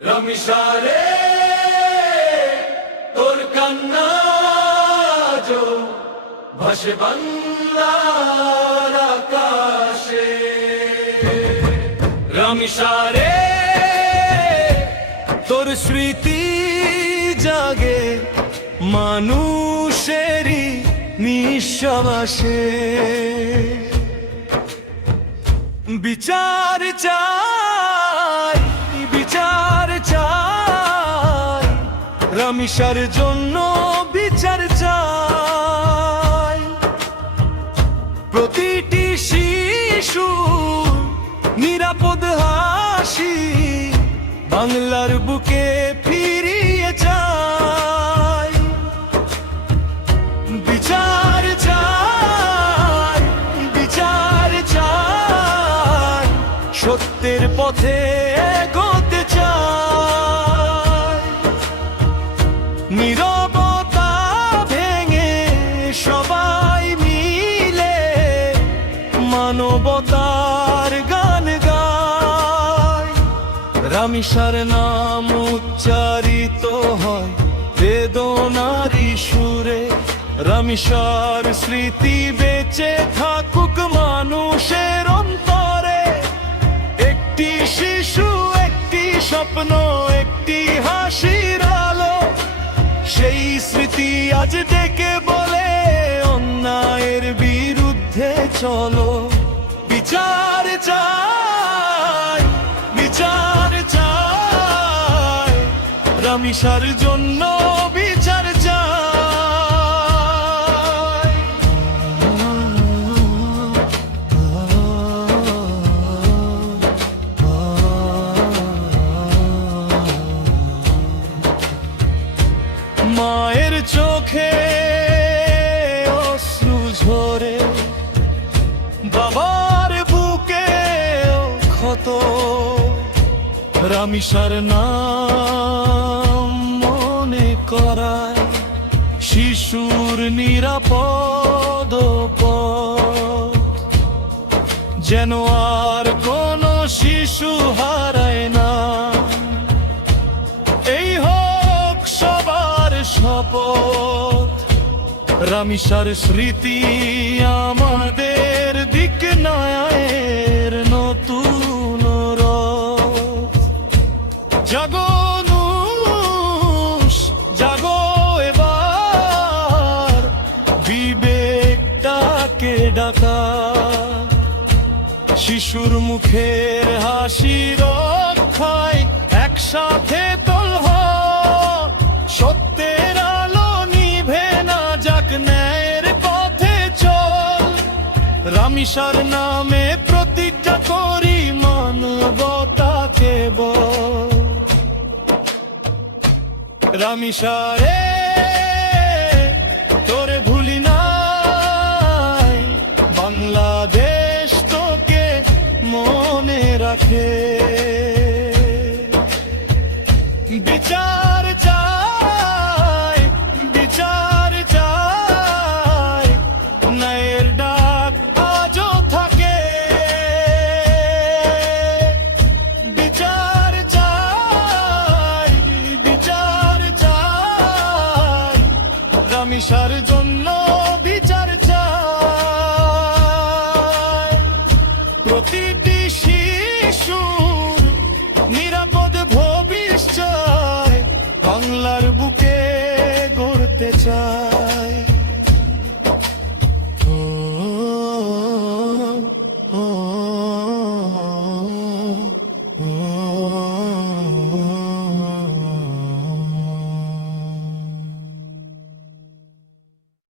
রমিশারে তোর কান্না জো ভাসে বাংলার আকাশে। রমিশারে তোর স্মৃতি জাগে মানুষেরই নিঃশ্বাসে। বিচার চাই, বিচার চাই, রমিশার জন্য বিচার চাই। প্রতিটি শিশু নিরাপদ হাসি বাংলার বুকে ফিরিয়ে চাই। বিচার চাই, বিচার চাই, সত্যের পথে এগোতে চাই। নীরবতা ভেঙে সবাই মিলে মানবতার গান গায়। রমিশার নাম উচ্চারিত হয় বেদনারি সুরে। রমিশার স্মৃতি বেঁচে থাকুক মানুষের অন্তরে। একটি শিশু, একটি স্বপ্ন, একটি হাসির আলো, সেই স্মৃতি আজ ডেকে বলে অন্যায়ের বিরুদ্ধে চলো। বিচার চাই, বিচার চাই, রমিশার জন্য বিচার চাই। মায়ের চোখে অশ্রু ঝরে, বাবার বুকে ক্ষত। রমিশার নাম মনে করায় শিশুর নিরাপদ পথ। যেন আর কোনো শিশু হারায় না, এই হোক সবার শপথ। রমিশার স্মৃতি আমাদের দিক নয়ের নতুন রথ। জাগো নুস, জাগো এবার, বিবেকটাকে ডাকা। শিশুর মুখের হাসি রক্ষায় একসাথে তোলহ। সত্যের আলো নিভে না যাক, ন্যায়ের পথে চল। রমিশার নামে প্রতিজ্ঞা করি মানবতাকে বল। রমিশারে তোরে ভুলি নাই, বাংলাদেশ তোকে মনে রাখে। বিচার চাই, বিচার চাই, ন্যায়ের ডাক আজও থাকে। বিচার চাই, বিচার চাই, রমিশার জন্য বিচার চাই। প্রতিটি শিশুর নিরাপদ ভবিষ্যৎ বাংলার বুকে গড়তে চায়।